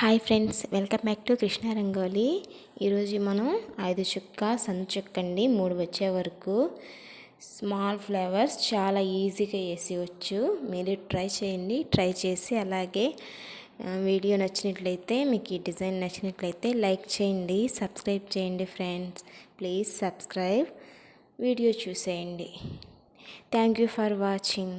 Hi friends, welcome back to Krishna rangoli. ఈరోజు మనం 5 చుక్క సంత చుక్క అండి 3 వచ్చే వరకు స్మాల్ ఫ్లవర్స్ చాలా ఈజీగా వేసేయచ్చు. మీరు ట్రై చేయండి. ట్రై చేసి అలాగే వీడియో నచ్చినట్లయితే, మీకు ఈ డిజైన్ నచ్చినట్లయితే లైక్ చేయండి, సబ్స్క్రైబ్ చేయండి ఫ్రెండ్స్. ప్లీజ్ సబ్స్క్రైబ్, వీడియో చూసేయండి. Thank you for watching.